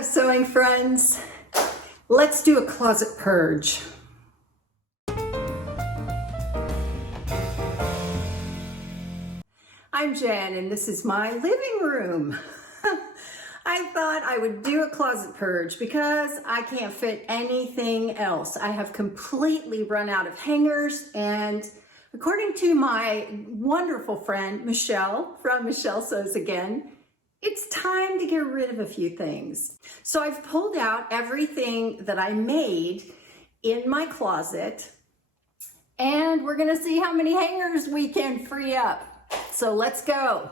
Hello, sewing friends. Let's do a closet purge. I'm Jen, and this is my living room. I thought I would do a closet purge because I can't fit anything else. I have completely run out of hangers, and according to my wonderful friend Michelle from Michelle Sews Again, it's time to get rid of a few things. So I've pulled out everything that I made in my closet, and we're gonna see how many hangers we can free up. So let's go.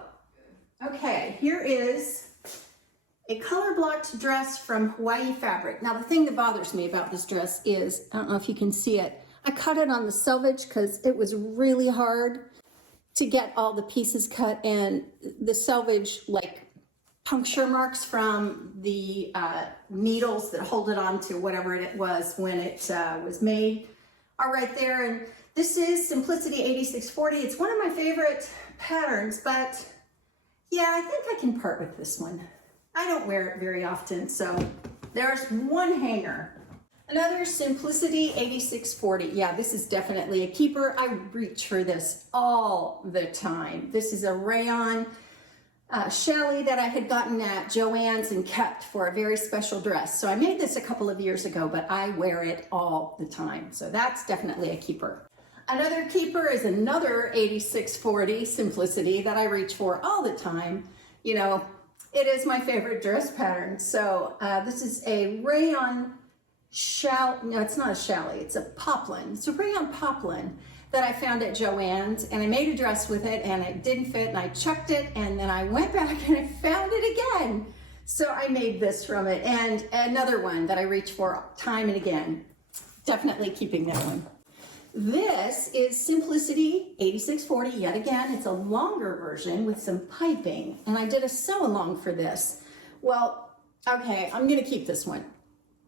Okay, here is a color blocked dress from Hawaii fabric. Now the thing that bothers me about this dress is, I don't know if you can see it, I cut it on the selvage because it was really hard to get all the pieces cut, and the selvage like puncture marks from the needles that hold it on to whatever it was when it was made are right there. And this is Simplicity 8640. It's one of my favorite patterns, but yeah, I think I can part with this one. I don't wear it very often, so there's one hanger. Another Simplicity 8640. Yeah, this is definitely a keeper. I reach for this all the time. This is a rayon challis that I had gotten at Joann's and kept for a very special dress. So I made this a couple of years ago, but I wear it all the time. So that's definitely a keeper. Another keeper is another 8640 Simplicity that I reach for all the time. You know, it is my favorite dress pattern. So this is a rayon challis. No, it's not a challis, it's a poplin. It's a rayon poplin that I found at Joann's, and I made a dress with it and it didn't fit, and I chucked it, and then I went back and I found it again. So I made this from it, and another one that I reach for time and again. Definitely keeping that one. This is Simplicity 8640 yet again. It's a longer version with some piping, and I did a sew along for this. Well, okay, I'm gonna keep this one.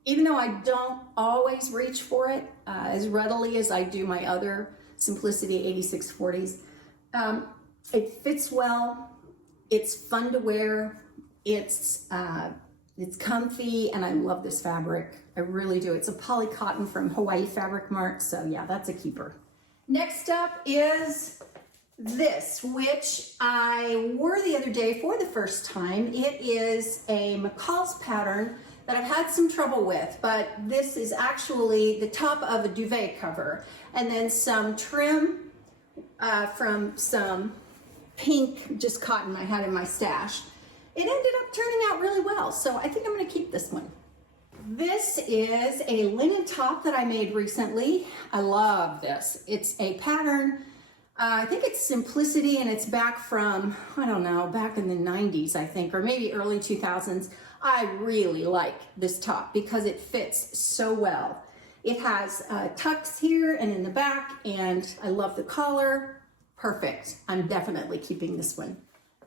Even though I don't always reach for it as readily as I do my other Simplicity 8640s, it fits well, it's fun to wear, it's comfy, and I love this fabric. I really do. It's a poly cotton from Hawaii Fabric Mart, so yeah, that's a keeper. Next up is this, which I wore the other day for the first time. It is a Mccall's pattern that I've had some trouble with, but this is actually the top of a duvet cover, and then some trim from some pink just cotton I had in my stash. It ended up turning out really well, so I think I'm going to keep this one. This is a linen top that I made recently. I love this. It's a pattern, I think it's Simplicity, and it's back from, I don't know, back in the 90s, I think, or maybe early 2000s. I really like this top because it fits so well. It has tucks here and in the back, and I love the collar. Perfect. I'm definitely keeping this one.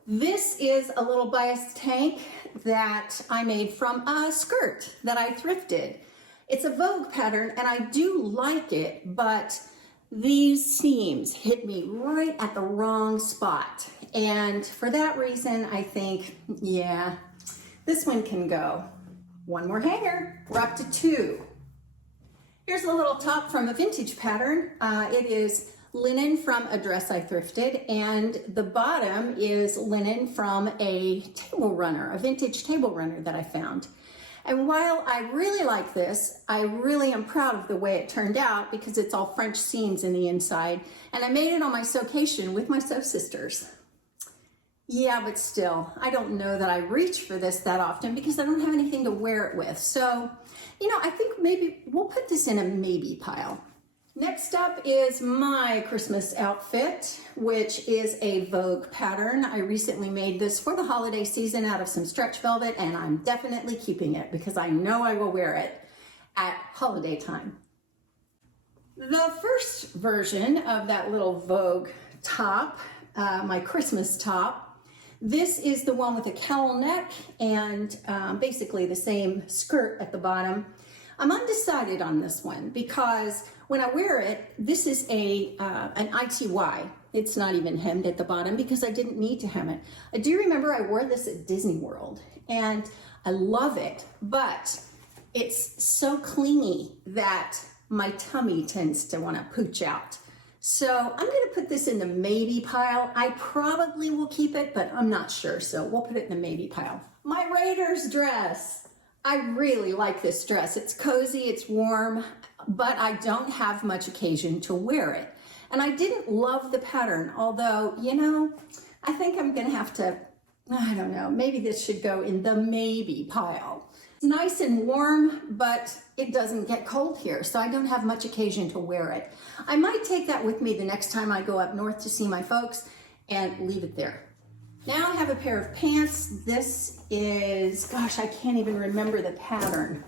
This is a little bias tank that I made from a skirt that I thrifted. It's a Vogue pattern, and I do like it, but these seams hit me right at the wrong spot. And for that reason, I think, yeah, this one can go. One more hanger, we're up to two. Here's a little top from a vintage pattern. It is linen from a dress I thrifted, and the bottom is linen from a table runner, a vintage table runner that I found. And while I really like this, I really am proud of the way it turned out because it's all French seams in the inside, and I made it on my sewcation with my sew sisters. Yeah, but still, I don't know that I reach for this that often because I don't have anything to wear it with. So, you know, I think maybe we'll put this in a maybe pile. Next up is my Christmas outfit, which is a Vogue pattern. I recently made this for the holiday season out of some stretch velvet, and I'm definitely keeping it because I know I will wear it at holiday time. The first version of that little Vogue top, my Christmas top, this is the one with a cowl neck and basically the same skirt at the bottom. I'm undecided on this one because when I wear it, this is an ITY. It's not even hemmed at the bottom because I didn't need to hem it. I do remember I wore this at Disney World, and I love it, but it's so clingy that my tummy tends to want to pooch out. So I'm going to put this in the maybe pile. I probably will keep it, but I'm not sure. So we'll put it in the maybe pile. My Raiders dress. I really like this dress. It's cozy, it's warm, but I don't have much occasion to wear it. And I didn't love the pattern, although, you know, I think I'm going to have to, I don't know, maybe this should go in the maybe pile. It's nice and warm, but it doesn't get cold here, so I don't have much occasion to wear it. I might take that with me the next time I go up north to see my folks and leave it there. Now I have a pair of pants. This is, gosh, I can't even remember the pattern,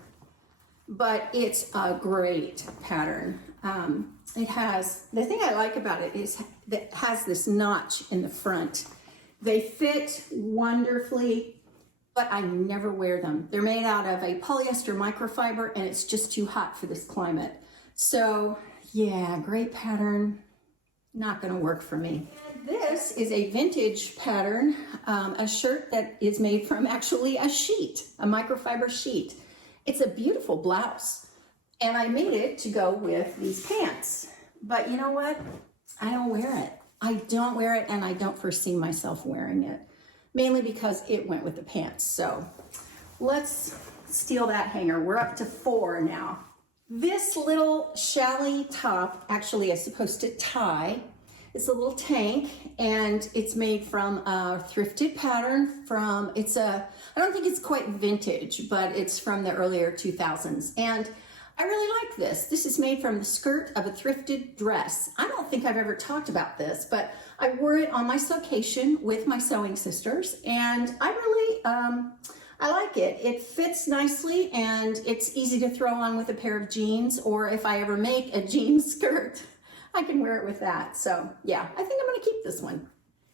but it's a great pattern. It has, the thing I like about it is that it has this notch in the front. They fit wonderfully, but I never wear them. They're made out of a polyester microfiber, and it's just too hot for this climate. So yeah, great pattern, not gonna work for me. This is a vintage pattern, a shirt that is made from actually a sheet, a microfiber sheet. It's a beautiful blouse, and I made it to go with these pants. But you know what? I don't wear it. I don't wear it, and I don't foresee myself wearing it, mainly because it went with the pants. So let's steal that hanger. We're up to 4 now. This little challis top actually is supposed to tie. It's a little tank, and it's made from a thrifted pattern from, I don't think it's quite vintage, but it's from the earlier 2000s. And I really like this. This is made from the skirt of a thrifted dress. I don't think I've ever talked about this, but I wore it on my sewcation with my sewing sisters, and I really, I like it. It fits nicely, and it's easy to throw on with a pair of jeans, or if I ever make a jean skirt, I can wear it with that. So yeah, I think I'm gonna keep this one.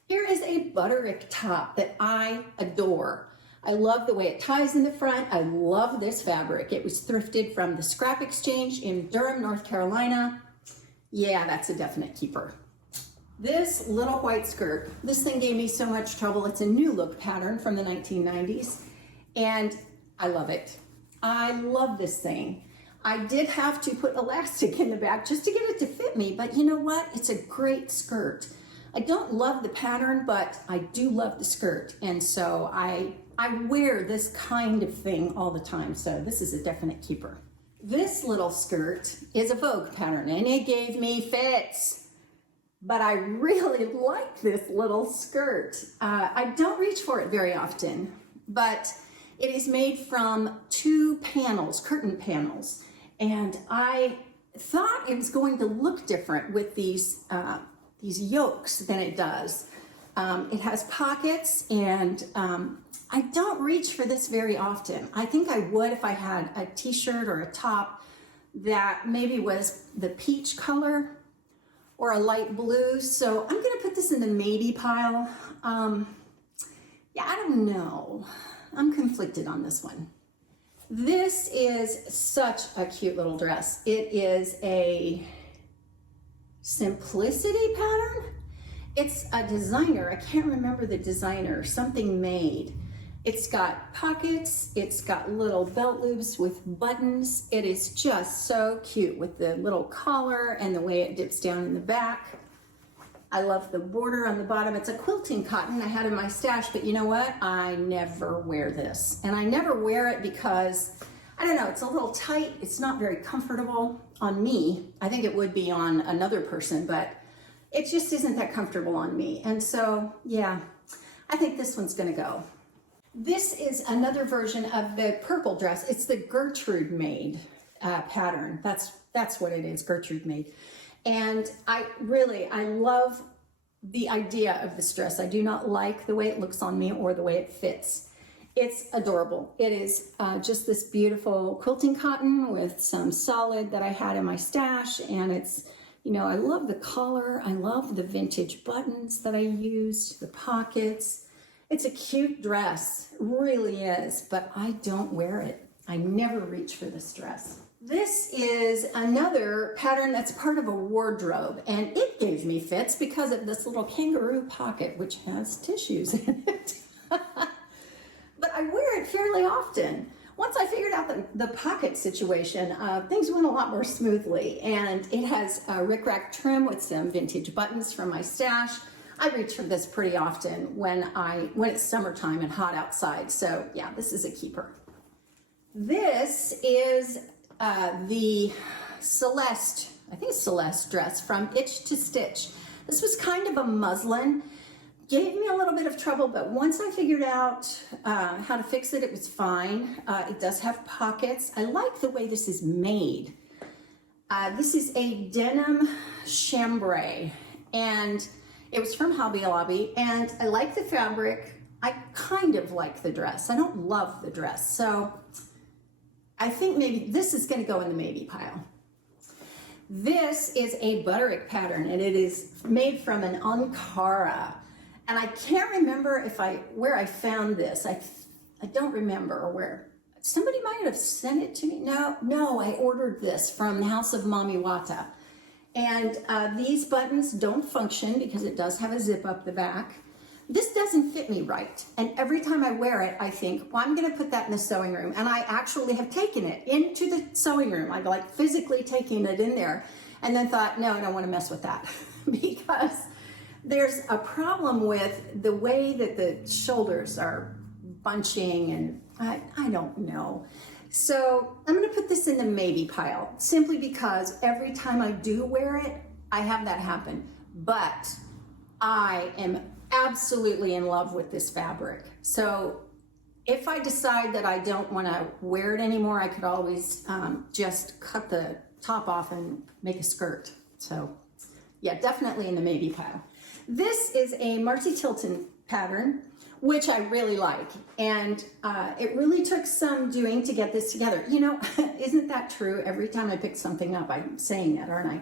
Here is a Butterick top that I adore. I love the way it ties in the front. I love this fabric. It was thrifted from the Scrap Exchange in Durham, North Carolina. Yeah, that's a definite keeper. This little white skirt, this thing gave me so much trouble. It's a new look pattern from the 1990s, and I love it. I love this thing. I did have to put elastic in the back just to get it to fit me, but you know what? It's a great skirt. I don't love the pattern, but I do love the skirt, and so I wear this kind of thing all the time, so this is a definite keeper. This little skirt is a Vogue pattern, and it gave me fits, but I really like this little skirt. I don't reach for it very often, but it is made from 2 panels, curtain panels, and I thought it was going to look different with these yokes than it does. It has pockets, and I don't reach for this very often. I think I would if I had a t-shirt or a top that maybe was the peach color or a light blue. So I'm gonna put this in the maybe pile. Yeah, I don't know. I'm conflicted on this one. This is such a cute little dress. It is a Simplicity pattern. It's a designer. I can't remember the designer. Something made. It's got pockets. It's got little belt loops with buttons. It is just so cute with the little collar and the way it dips down in the back. I love the border on the bottom. It's a quilting cotton I had in my stash, but you know what? I never wear this. And I never wear it because, I don't know, it's a little tight. It's not very comfortable on me. I think it would be on another person, but it just isn't that comfortable on me. And so, yeah, I think this one's gonna go. This is another version of the purple dress. It's the Gertrude made pattern. That's what it is, Gertrude made. And I love the idea of this dress. I do not like the way it looks on me or the way it fits. It's adorable. It is just this beautiful quilting cotton with some solid that I had in my stash, and it's, you know, I love the collar. I love the vintage buttons that I used, the pockets. It's a cute dress, it really is, but I don't wear it. I never reach for this dress. This is another pattern that's part of a wardrobe, and it gave me fits because of this little kangaroo pocket, which has tissues in it. But I wear it fairly often. Once I figured out the pocket situation, things went a lot more smoothly, and it has a rickrack trim with some vintage buttons from my stash. I reach for this pretty often when it's summertime and hot outside. So yeah, this is a keeper. This is the Celeste, I think it's Celeste Dress from Itch to Stitch. This was kind of a muslin. Gave me a little bit of trouble, but once I figured out how to fix it, it was fine. It does have pockets. I like the way this is made. This is a denim chambray, and it was from Hobby Lobby, and I like the fabric. I kind of like the dress. I don't love the dress, so I think maybe this is going to go in the maybe pile. This is a Butterick pattern, and it is made from an Ankara. And I can't remember where I found this. I don't remember where. Somebody might have sent it to me. No, I ordered this from the House of Mami Wata. And these buttons don't function because it does have a zip up the back. This doesn't fit me right. And every time I wear it, I think, well, I'm gonna put that in the sewing room. And I actually have taken it into the sewing room. I've like physically taking it in there, and then thought, no, I don't wanna mess with that because there's a problem with the way that the shoulders are bunching, and I don't know. So I'm gonna put this in the maybe pile simply because every time I do wear it, I have that happen. But I am absolutely in love with this fabric. So if I decide that I don't wanna wear it anymore, I could always just cut the top off and make a skirt. So yeah, definitely in the maybe pile. This is a Marcy Tilton pattern, which I really like. And it really took some doing to get this together. You know, isn't that true? Every time I pick something up, I'm saying that, aren't I?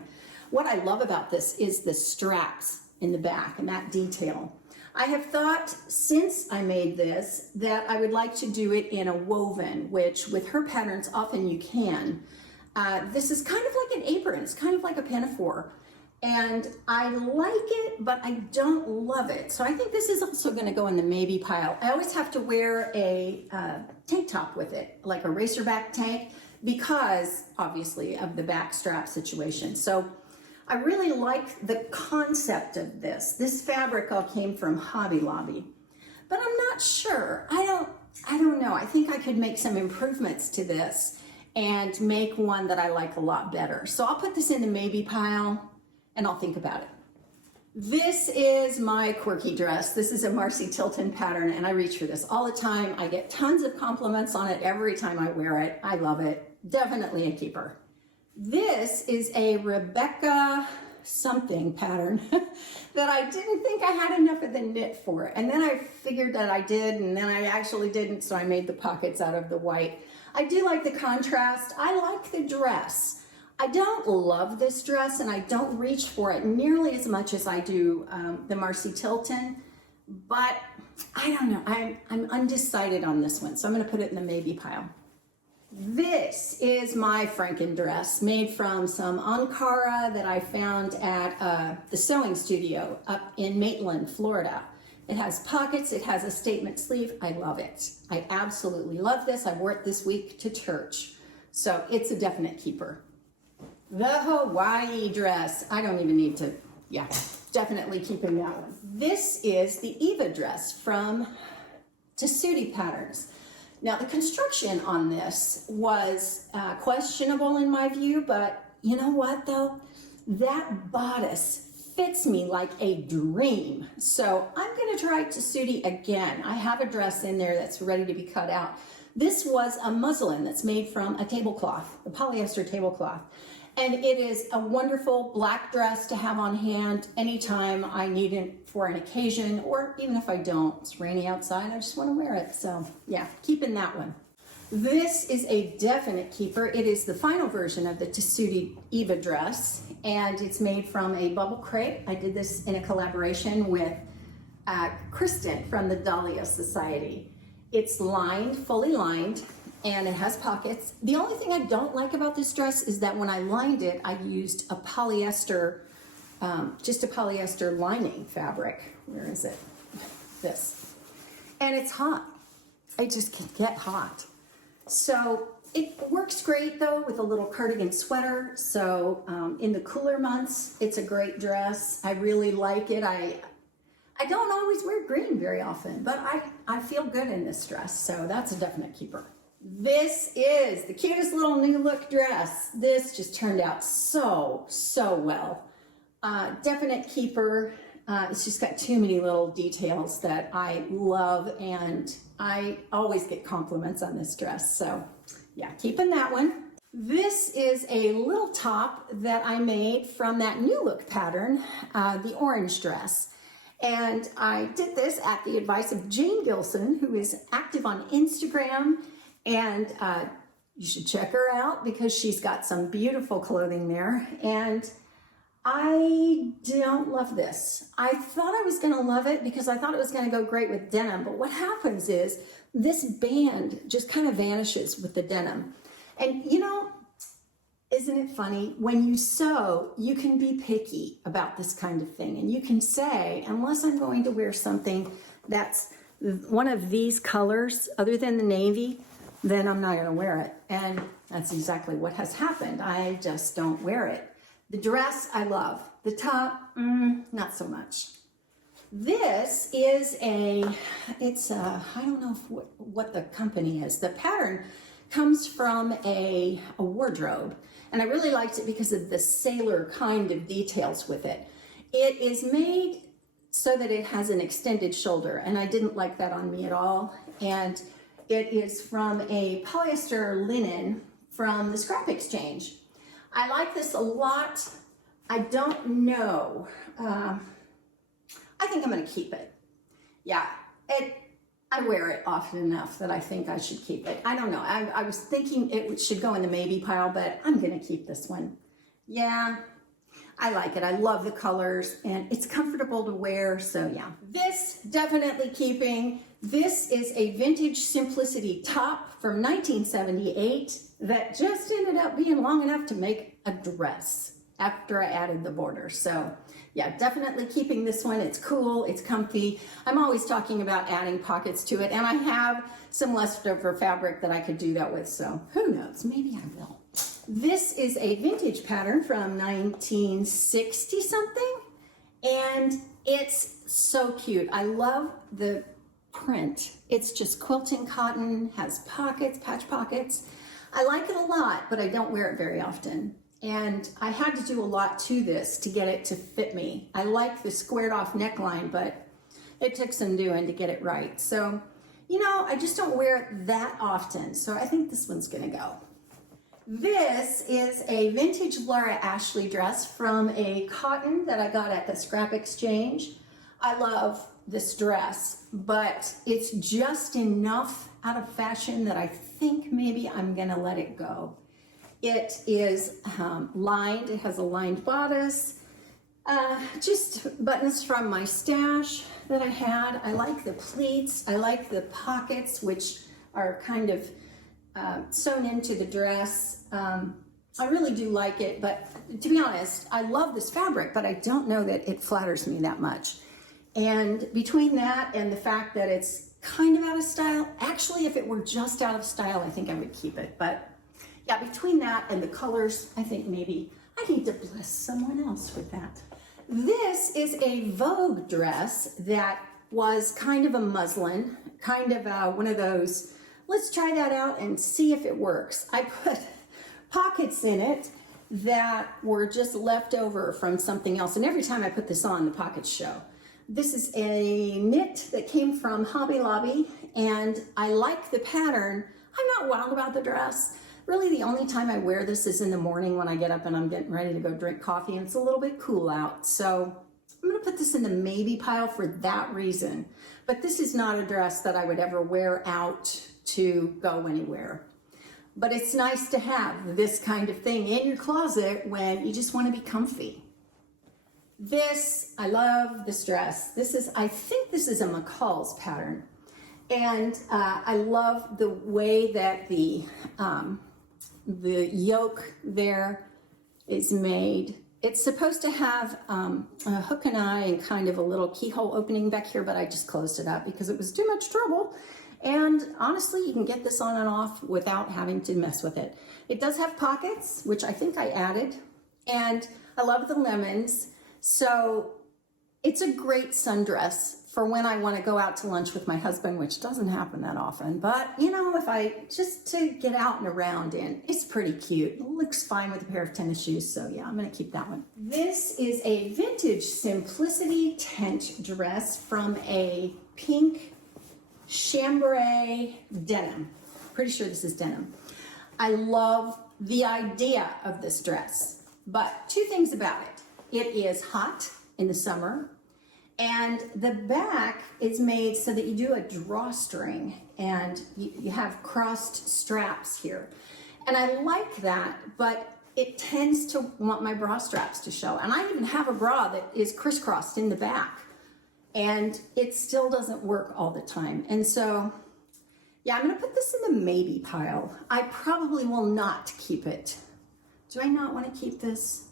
What I love about this is the straps in the back and that detail. I have thought since I made this that I would like to do it in a woven, which with her patterns, often you can. This is kind of like an apron. It's kind of like a pinafore. And I like it, but I don't love it. So I think this is also gonna go in the maybe pile. I always have to wear a tank top with it, like a racerback tank, because obviously of the back strap situation. So I really like the concept of this. This fabric all came from Hobby Lobby, but I'm not sure. I don't know. I think I could make some improvements to this and make one that I like a lot better. So I'll put this in the maybe pile, and I'll think about it. This is my quirky dress. This is a Marcy Tilton pattern, and I reach for this all the time. I get tons of compliments on it every time I wear it. I love it. Definitely a keeper. This is a Rebecca something pattern that I didn't think I had enough of the knit for. And then I figured that I did, and then I actually didn't, so I made the pockets out of the white. I do like the contrast. I like the dress. I don't love this dress, and I don't reach for it nearly as much as I do the Marcy Tilton, but I don't know. I'm undecided on this one, so I'm going to put it in the maybe pile. This is my Franken dress, made from some Ankara that I found at the sewing studio up in Maitland, Florida. It has pockets, it has a statement sleeve. I love it. I absolutely love this. I wore it this week to church, so it's a definite keeper. The Hawaii dress. I don't even need to, yeah, definitely keeping that one. This is the Eva dress from Tessuti Patterns. Now the construction on this was questionable in my view, but you know what though? That bodice fits me like a dream. So I'm gonna try Tessuti again. I have a dress in there that's ready to be cut out. This was a muslin that's made from a tablecloth, a polyester tablecloth. And it is a wonderful black dress to have on hand anytime I need it for an occasion, or even if I don't, it's rainy outside, I just want to wear it. So yeah, keeping that one. This is a definite keeper. It is the final version of the Tessuti Eva dress, and it's made from a bubble crepe. I did this in a collaboration with Kristen from the Dahlia Society. It's lined, fully lined, and it has pockets. The only thing I don't like about this dress is that when I lined it, I used a polyester, just a polyester lining fabric. Where is it? This. And it's hot. I just can get hot. So it works great though with a little cardigan sweater. So in the cooler months, it's a great dress. I really like it. I don't always wear green very often, but I feel good in this dress. So that's a definite keeper. This is the cutest little new look dress. This just turned out so well. Definite keeper. It's just got too many little details that I love, and I always get compliments on this dress. So yeah, keeping that one. This is a little top that I made from that new look pattern, the orange dress. And I did this at the advice of Jane Gilson, who is active on Instagram, and you should check her out because she's got some beautiful clothing there. And I don't love this. I thought I was going to love it because I thought it was going to go great with denim, but what happens is this band just kind of vanishes with the denim. And you know, isn't it funny? When you sew, you can be picky about this kind of thing, and you can say, unless I'm going to wear something that's one of these colors other than the navy, then I'm not going to wear it. And that's exactly what has happened. I just don't wear it. The dress, I love. The top, not so much. This is I don't know what the company is. The pattern comes from a wardrobe, and I really liked it because of the sailor kind of details with it. It is made so that it has an extended shoulder, and I didn't like that on me at all. And it is from a polyester linen from the scrap exchange. I like this a lot. I don't know. I think I'm going to keep it. Yeah, I wear it often enough that I think I should keep it. I don't know. I was thinking it should go in the maybe pile, but I'm going to keep this one. Yeah, I like it. I love the colors, and it's comfortable to wear. So yeah, this definitely keeping. This is a vintage Simplicity top from 1978 that just ended up being long enough to make a dress after I added the border. So yeah, definitely keeping this one. It's cool, it's comfy. I'm always talking about adding pockets to it, and I have some leftover fabric that I could do that with, so who knows, maybe I will. This is a vintage pattern from 1960 something, and it's so cute. I love the print. It's just quilting cotton, has pockets, patch pockets. I like it a lot, but I don't wear it very often. And I had to do a lot to this to get it to fit me. I like the squared off neckline, but it took some doing to get it right. So, you know, I just don't wear it that often. So I think this one's gonna go. This is a vintage Laura Ashley dress from a cotton that I got at the scrap exchange. I love this dress, but it's just enough out of fashion that I think maybe I'm gonna let it go. It is lined, it has a lined bodice, just buttons from my stash that I had. I like the pleats, I like the pockets, which are kind of sewn into the dress. I really do like it, but to be honest, I love this fabric, but I don't know that it flatters me that much. And between that and the fact that it's kind of out of style, actually, if it were just out of style, I think I would keep it. But yeah, between that and the colors, I think maybe I need to bless someone else with that. This is a Vogue dress that was kind of a muslin, kind of one of those, let's try that out and see if it works. I put pockets in it that were just left over from something else, and every time I put this on, the pockets show. This is a knit that came from Hobby Lobby, and I like the pattern. I'm not wild about the dress. Really, the only time I wear this is in the morning when I get up and I'm getting ready to go drink coffee, and it's a little bit cool out. So I'm gonna put this in the maybe pile for that reason. But this is not a dress that I would ever wear out to go anywhere. But it's nice to have this kind of thing in your closet when you just want to be comfy. This, I love this dress. This is, I think this is a McCall's pattern. And I love the way that the yoke there is made. It's supposed to have a hook and eye and kind of a little keyhole opening back here, but I just closed it up because it was too much trouble. And honestly, you can get this on and off without having to mess with it. It does have pockets, which I think I added, and I love the lemons. So it's a great sundress for when I want to go out to lunch with my husband, which doesn't happen that often. But you know, if I just to get out and around in, it's pretty cute. It looks fine with a pair of tennis shoes. So yeah, I'm going to keep that one. This is a vintage Simplicity tent dress from a pink chambray denim. Pretty sure this is denim. I love the idea of this dress, but two things about it. It is hot in the summer, and the back is made so that you do a drawstring and you have crossed straps here. And I like that, but it tends to want my bra straps to show. And I even have a bra that is crisscrossed in the back, and it still doesn't work all the time. And so, yeah, I'm gonna put this in the maybe pile. I probably will not keep it. Do I not wanna keep this?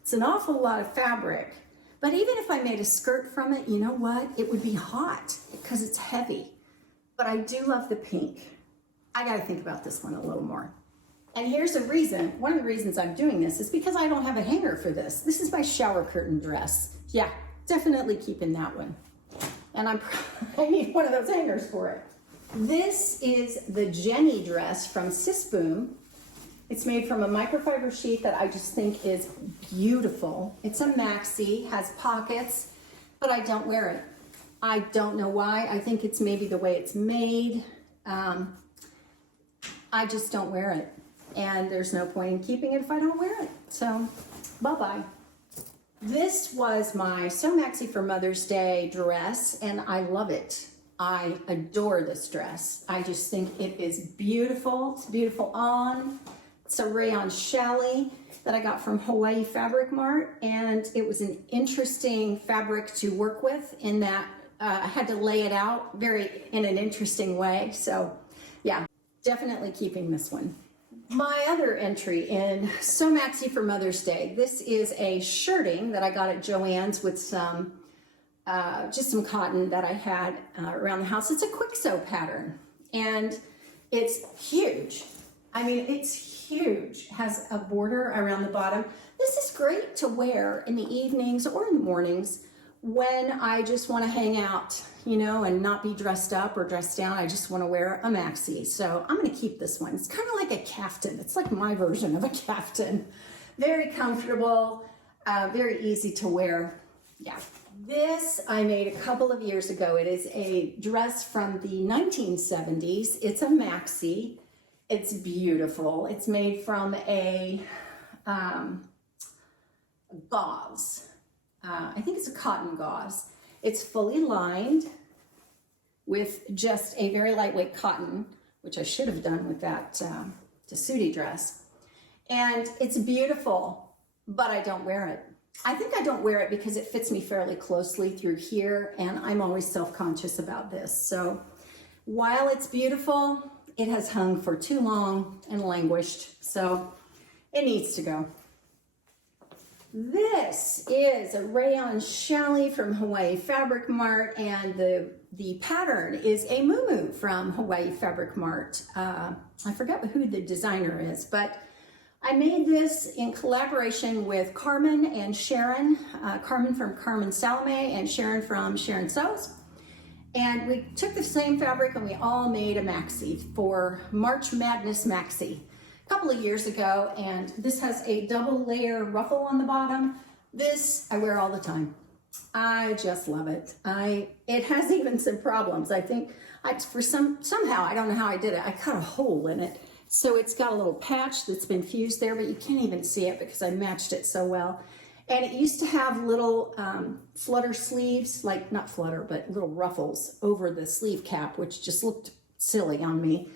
It's an awful lot of fabric. But even if I made a skirt from it, you know what? It would be hot because it's heavy. But I do love the pink. I gotta think about this one a little more. And here's a reason. One of the reasons I'm doing this is because I don't have a hanger for this. This is my shower curtain dress. Yeah, definitely keeping that one. And I need one of those hangers for it. This is the Jenny dress from Sis Boom. It's made from a microfiber sheet that I just think is beautiful. It's a maxi, has pockets, but I don't wear it. I don't know why. I think it's maybe the way it's made. I just don't wear it. And there's no point in keeping it if I don't wear it. So, bye-bye. This was my So Maxi for Mother's Day dress, and I love it. I adore this dress. I just think it is beautiful. It's beautiful on. It's a rayon challis that I got from Hawaii Fabric Mart, and it was an interesting fabric to work with in that I had to lay it out in an interesting way. So yeah, definitely keeping this one. My other entry in So Maxi for Mother's Day. This is a shirting that I got at Joann's with some just some cotton that I had around the house. It's a Kwik Sew pattern, and it's huge. I mean, it's huge. Has a border around the bottom. This is great to wear in the evenings or in the mornings when I just want to hang out, you know, and not be dressed up or dressed down. I just want to wear a maxi. So I'm going to keep this one. It's kind of like a caftan. It's like my version of a caftan. Very comfortable, very easy to wear. Yeah. This I made a couple of years ago. It is a dress from the 1970s. It's a maxi. It's beautiful. It's made from a gauze. I think it's a cotton gauze. It's fully lined with just a very lightweight cotton, which I should have done with that Tessuti dress. And it's beautiful, but I don't wear it. I think I don't wear it because it fits me fairly closely through here, and I'm always self-conscious about this. So while it's beautiful, it has hung for too long and languished, so it needs to go. This is a rayon challis from Hawaii Fabric Mart, and the pattern is a muumuu from Hawaii Fabric Mart. I forget who the designer is, but I made this in collaboration with Carmen and Sharon. Carmen from Carmen Salome and Sharon from Sharon Sews. And we took the same fabric and we all made a maxi for March Madness Maxi a couple of years ago. And this has a double layer ruffle on the bottom. This I wear all the time. I just love it. It has even some problems. I think somehow, I don't know how I did it, I cut a hole in it. So it's got a little patch that's been fused there, but you can't even see it because I matched it so well. And it used to have little flutter sleeves, like not flutter, but little ruffles over the sleeve cap, which just looked silly on me.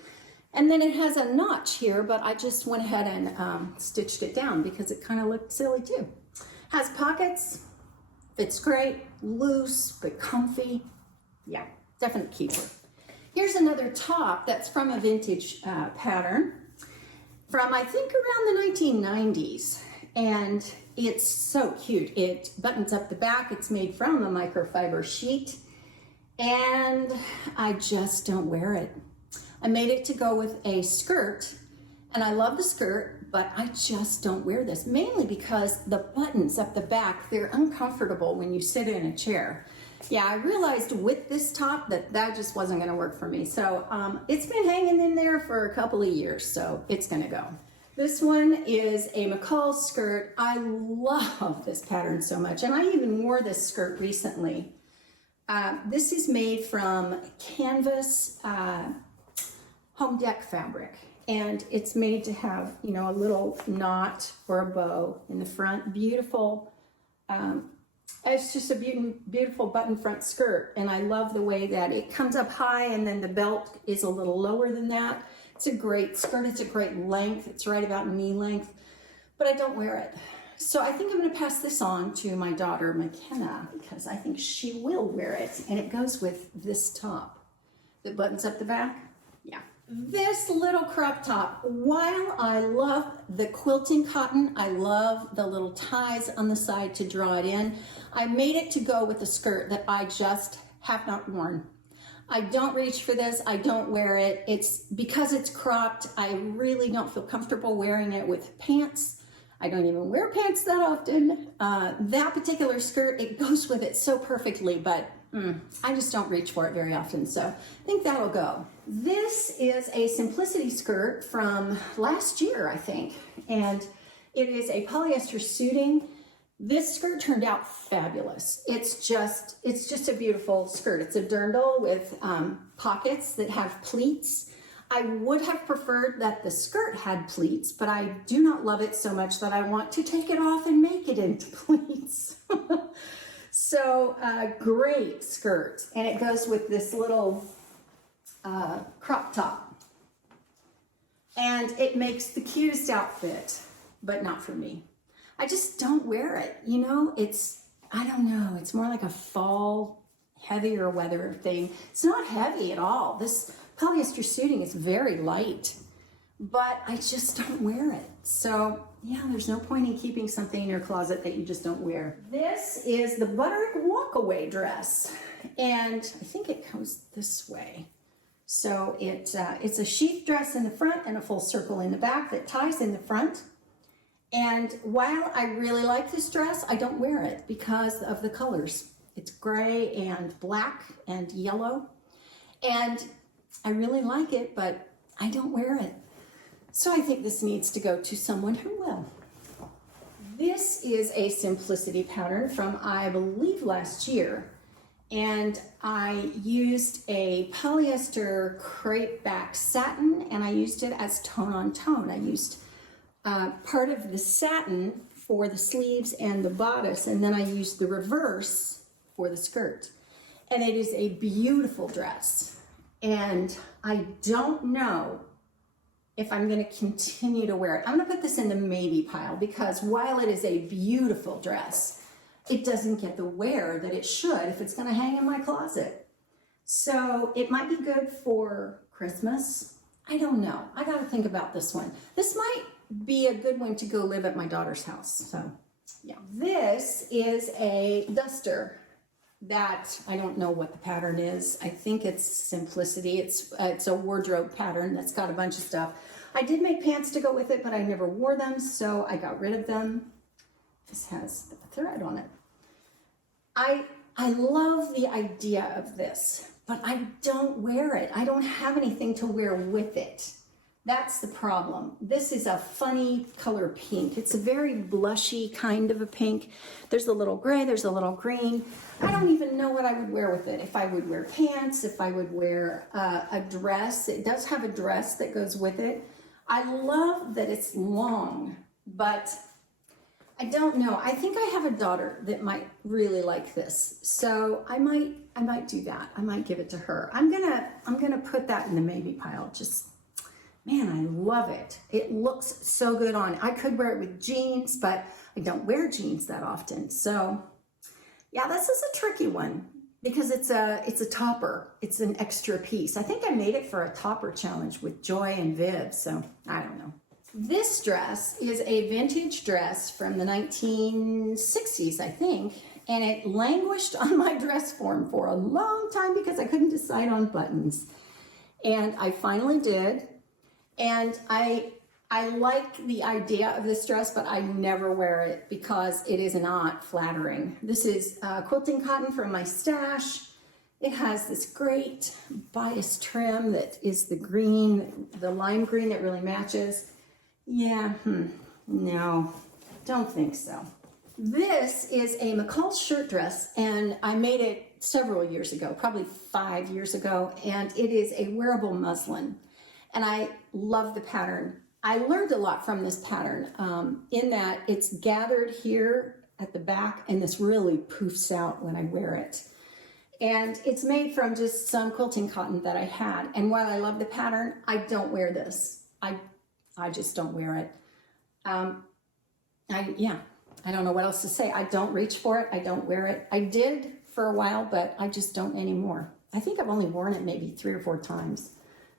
And then it has a notch here, but I just went ahead and stitched it down because it kind of looked silly too. Has pockets, fits great, loose, but comfy. Yeah, definite keeper. Here's another top that's from a vintage pattern from, I think, around the 1990s. And it's so cute. It buttons up the back. It's made from a microfiber sheet. and I just don't wear it. I made it to go with a skirt, and I love the skirt, but I just don't wear this, mainly because the buttons up the back, they're uncomfortable when you sit in a chair. Yeah, I realized with this top that just wasn't gonna work for me. So it's been hanging in there for a couple of years, so it's gonna go. This one is a Mccall skirt. I love this pattern so much, and I even wore this skirt recently. This is made from canvas home deck fabric, and it's made to have, you know, a little knot or a bow in the front. Beautiful. It's just a beautiful button front skirt, and I love the way that it comes up high and then the belt is a little lower than that. It's a great skirt. It's a great length. It's right about knee length, but I don't wear it. So I think I'm going to pass this on to my daughter, McKenna, because I think she will wear it, and it goes with this top that buttons up the back. Yeah. This little crop top, while I love the quilting cotton, I love the little ties on the side to draw it in, I made it to go with a skirt that I just have not worn. I don't reach for this, I don't wear it. It's because it's cropped, I really don't feel comfortable wearing it with pants. I don't even wear pants that often. That particular skirt, it goes with it so perfectly, but I just don't reach for it very often, so I think that'll go. This is a Simplicity skirt from last year, I think, and it is a polyester suiting. This skirt turned out fabulous. It's just a beautiful skirt. It's a dirndl with pockets that have pleats. I would have preferred that the skirt had pleats, but I do not love it so much that I want to take it off and make it into pleats. So great skirt, and it goes with this little crop top, and it makes the cutest outfit, but not for me. I just don't wear it, you know. I don't know, it's more like a fall heavier weather thing. It's not heavy at all. This polyester suiting is very light, but I just don't wear it. So yeah, there's no point in keeping something in your closet that you just don't wear. This is the Butterick walkaway dress, and I think it goes this way. So it's a sheath dress in the front and a full circle in the back that ties in the front. And while I really like this dress, I don't wear it because of the colors. It's gray and black and yellow, and I really like it, but I don't wear it. So I think this needs to go to someone who will. This is a Simplicity pattern from, I believe, last year. And I used a polyester crepe back satin, and I used it as tone on tone. I used part of the satin for the sleeves and the bodice, and then I used the reverse for the skirt. And it is a beautiful dress. And I don't know if I'm going to continue to wear it. I'm going to put this in the maybe pile, because while it is a beautiful dress, it doesn't get the wear that it should if it's going to hang in my closet. So it might be good for Christmas. I don't know. I got to think about this one. This might be a good one to go live at my daughter's house. So yeah, this is a duster that I don't know what the pattern is. I think it's Simplicity. It's a wardrobe pattern that's got a bunch of stuff. I did make pants to go with it, but I never wore them, so I got rid of them. This has a thread on it. I love the idea of this, but I don't wear it. I don't have anything to wear with it. That's the problem. This is a funny color pink. It's a very blushy kind of a pink. There's a little gray, there's a little green. I don't even know what I would wear with it. If I would wear pants, if I would wear a dress. It does have a dress that goes with it. I love that it's long, but I don't know. I think I have a daughter that might really like this. So I might do that. I might give it to her. I'm gonna put that in the maybe pile. Just, man, I love it. It looks so good on. I could wear it with jeans, but I don't wear jeans that often. So yeah, this is a tricky one because it's a topper. It's an extra piece. I think I made it for a topper challenge with Joy and Viv, so I don't know. This dress is a vintage dress from the 1960s, I think, and it languished on my dress form for a long time because I couldn't decide on buttons. And I finally did, and I like the idea of this dress, but I never wear it because it is not flattering. This is quilting cotton from my stash. It has this great bias trim that is the green, the lime green that really matches. Yeah, no, don't think so. This is a Mccall Skirt dress, and I made it several years ago, probably 5 years ago, and it is a wearable muslin, and I love the pattern. I learned a lot from this pattern in that it's gathered here at the back, and this really poofs out when I wear it. And it's made from just some quilting cotton that I had. And while I love the pattern, I don't wear this. I just don't wear it. I don't know what else to say. I don't reach for it. I don't wear it. I did for a while, but I just don't anymore. I think I've only worn it maybe 3 or 4 times.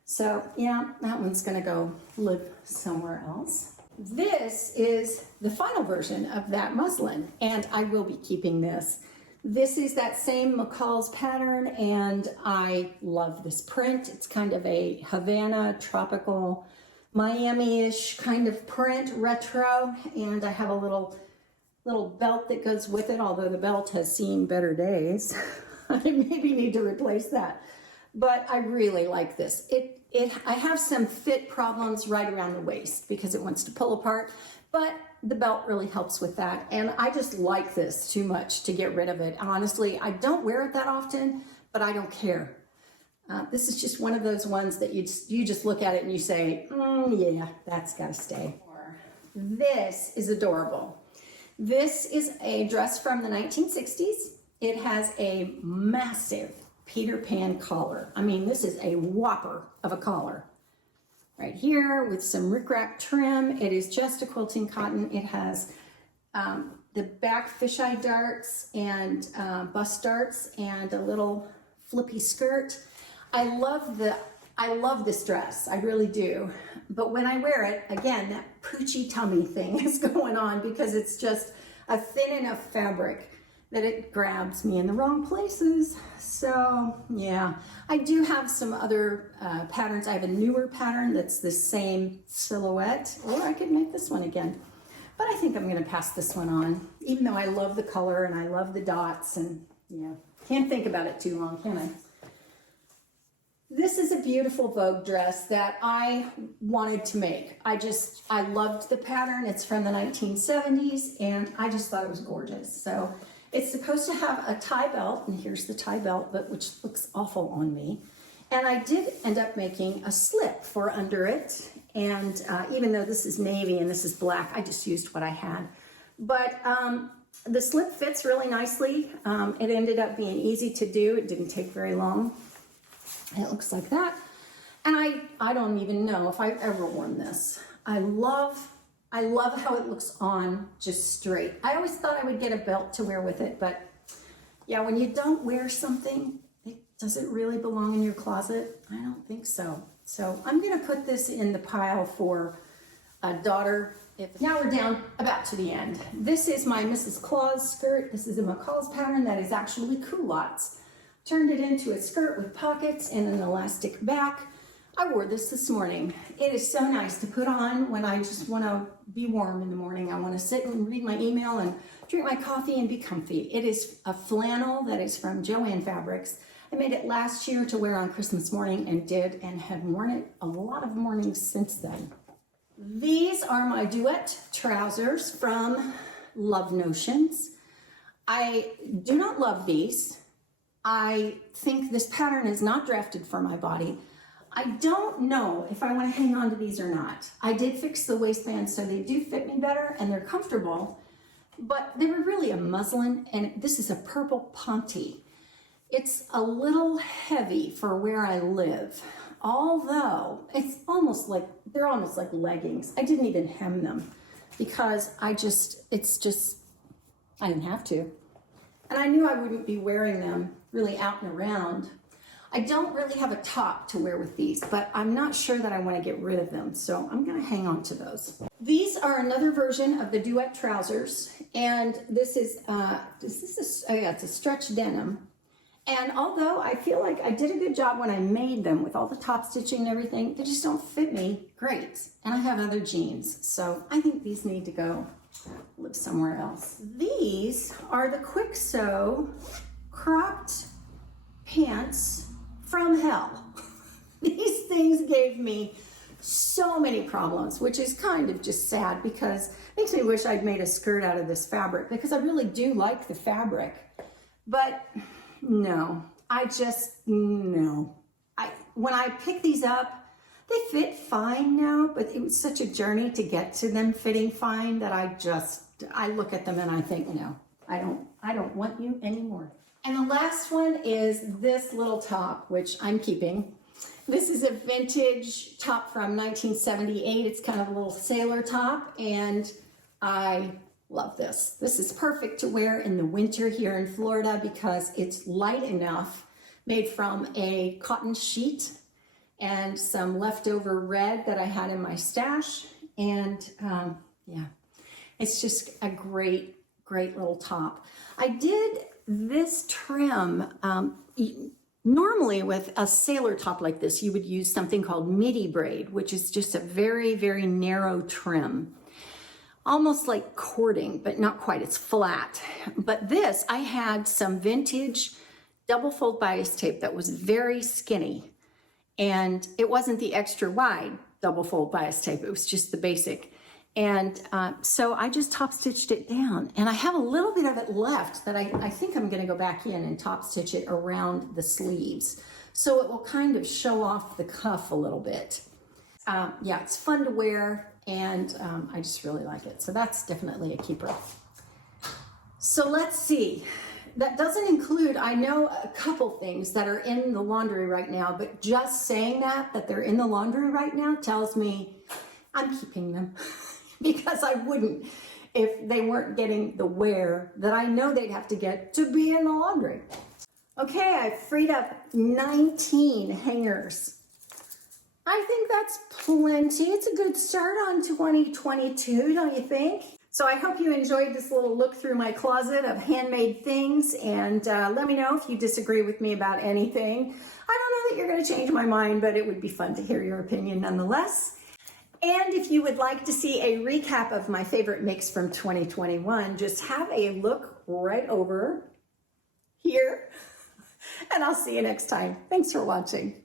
So yeah, that one's gonna go live somewhere else. This is the final version of that muslin, and I will be keeping this. This is that same Mccall's pattern, and I love this print. It's kind of a Havana tropical Miami-ish kind of print, retro, and I have a little belt that goes with it, although the belt has seen better days. I maybe need to replace that, but I really like this. I have some fit problems right around the waist because it wants to pull apart, but the belt really helps with that, and I just like this too much to get rid of it. Honestly, I don't wear it that often, but I don't care. This is just one of those ones that you just look at it and you say, yeah, that's got to stay. This is adorable. This is a dress from the 1960s. It has a massive Peter Pan collar. I mean, this is a whopper of a collar. Right here with some rickrack trim. It is just a quilting cotton. It has the back fisheye darts and bust darts and a little flippy skirt. I love this dress, I really do. But when I wear it, again, that poochy tummy thing is going on because it's just a thin enough fabric that it grabs me in the wrong places. So yeah, I do have some other patterns. I have a newer pattern that's the same silhouette, or I could make this one again. But I think I'm gonna pass this one on, even though I love the color and I love the dots, and yeah, can't think about it too long, can I? This is a beautiful Vogue dress that I wanted to make. I loved the pattern. It's from the 1970s, and I just thought it was gorgeous. So it's supposed to have a tie belt, and here's the tie belt, but which looks awful on me. And I did end up making a slip for under it, and even though this is navy and this is black, I just used what I had. But the slip fits really nicely. It ended up being easy to do. It didn't take very long. It looks like that. And I don't even know if I've ever worn this. I love how it looks on just straight. I always thought I would get a belt to wear with it, but yeah, when you don't wear something, does it really belong in your closet? I don't think so. So I'm gonna put this in the pile for a daughter. Now we're down about to the end. This is my Mrs. Claus skirt. This is a Mccall's pattern that is actually culottes. Turned it into a skirt with pockets and an elastic back. I wore this morning. It is so nice to put on when I just want to be warm in the morning. I want to sit and read my email and drink my coffee and be comfy. It is a flannel that is from Joann Fabrics. I made it last year to wear on Christmas morning and have worn it a lot of mornings since then. These are my Duet Trousers from Love Notions. I do not love these. I think this pattern is not drafted for my body. I don't know if I want to hang on to these or not. I did fix the waistband so they do fit me better and they're comfortable, but they were really a muslin, and this is a purple Ponte. It's a little heavy for where I live, although they're almost like leggings. I didn't even hem them because I didn't have to. And I knew I wouldn't be wearing them really out and around. I don't really have a top to wear with these, but I'm not sure that I want to get rid of them, so I'm going to hang on to those. These are another version of the Duet Trousers, and this is it's a stretch denim. And although I feel like I did a good job when I made them with all the top stitching and everything, they just don't fit me great. And I have other jeans, so I think these need to go live somewhere else. These are the Kwik Sew cropped pants from hell. These things gave me so many problems, which is kind of just sad because it makes me wish I'd made a skirt out of this fabric because I really do like the fabric. But no, when I pick these up, they fit fine now, but it was such a journey to get to them fitting fine that I look at them and I think, no, I don't want you anymore. And the last one is this little top, which I'm keeping. This is a vintage top from 1978. It's kind of a little sailor top, and I love this. This is perfect to wear in the winter here in Florida because it's light enough, made from a cotton sheet and some leftover red that I had in my stash. And yeah, it's just a great, great little top. I did this trim, normally with a sailor top like this, you would use something called midi braid, which is just a very, very narrow trim. Almost like cording, but not quite, it's flat. But this, I had some vintage double fold bias tape that was very skinny. And it wasn't the extra wide double fold bias tape, it was just the basic. And so I just top stitched it down, and I have a little bit of it left that I think I'm going to go back in and top stitch it around the sleeves. So it will kind of show off the cuff a little bit. Yeah, it's fun to wear, and I just really like it. So that's definitely a keeper. So let's see. That doesn't include, I know a couple things that are in the laundry right now, but just saying that they're in the laundry right now tells me I'm keeping them. Because I wouldn't if they weren't getting the wear that I know they'd have to get to be in the laundry. Okay, I've freed up 19 hangers. I think that's plenty. It's a good start on 2022, don't you think? So I hope you enjoyed this little look through my closet of handmade things, and let me know if you disagree with me about anything. I don't know that you're going to change my mind, but it would be fun to hear your opinion nonetheless. And if you would like to see a recap of my favorite makes from 2021, just have a look right over here, and I'll see you next time. Thanks for watching.